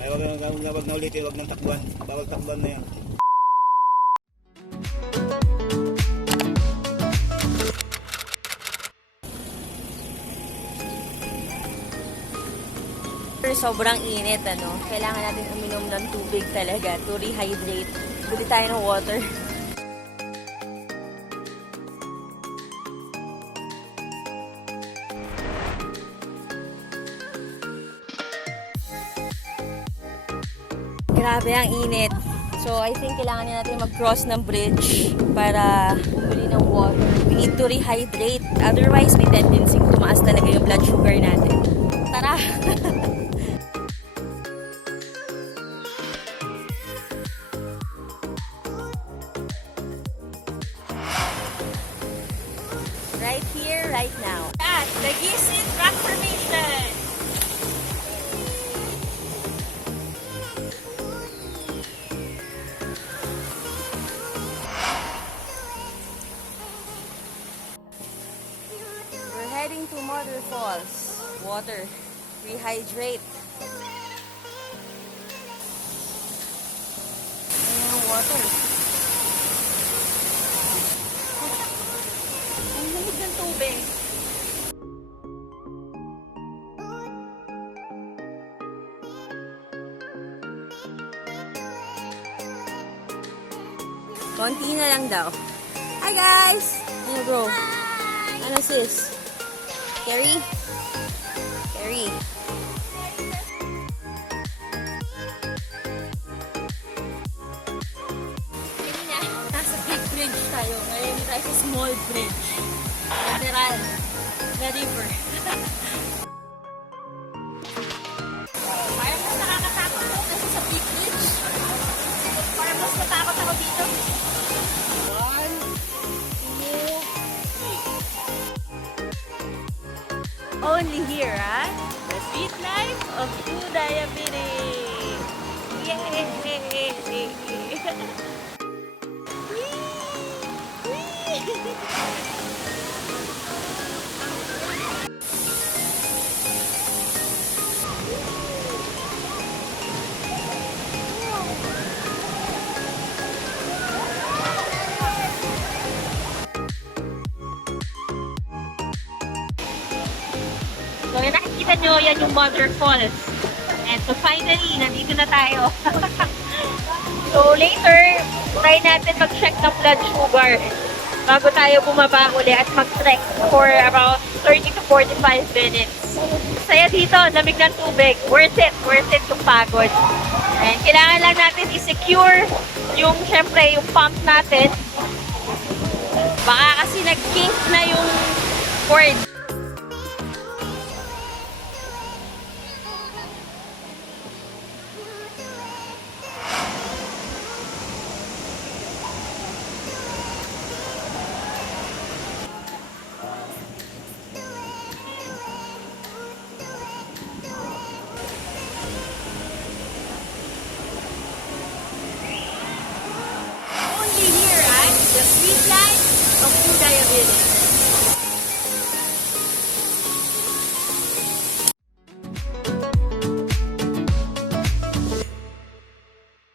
Ay, wag na ulitin, wag nang takbuhan. Bawal takbuhan na yan. Sobrang init, ano? Kailangan natin uminom ng tubig talaga to rehydrate. Bili tayo ng water. Grabe ang init. So, I think kailangan natin mag-cross ng bridge para bumili ng water. We need to rehydrate. Otherwise, may tendency tumaas talaga yung blood sugar natin. Tara! Right here, right now. At the Gisit Rock Formation! We're heading to Mother Falls. Water. Rehydrate. Ayan ang water. Ang lamig ng tubig. Konti na lang daw. Hi guys! Ano bro? Hi! Ano sis? Carrie? Carrie. Kanina, nasa big bridge tayo. Ngayon tayo sa small bridge. Literal. The river. Parang mas nakakatakot ko kasi sa big bridge. Parang mas natakot ako dito. 1, 2, 3. Only here, huh? The sweet life of Dudiabetic. Yay! So, yung nakikita nyo, yan yung Mother Falls. And so, finally, nandito na tayo. So, later, try natin mag-check ng blood sugar bago tayo bumaba uli at mag-trek for about 30 to 45 minutes. Saya dito, lamig ng tubig. Worth it yung pagod. And kailangan lang natin i-secure yung, syempre, yung pump natin. Baka kasi nag-kink na yung cord. The sweet life of Dudiabetic.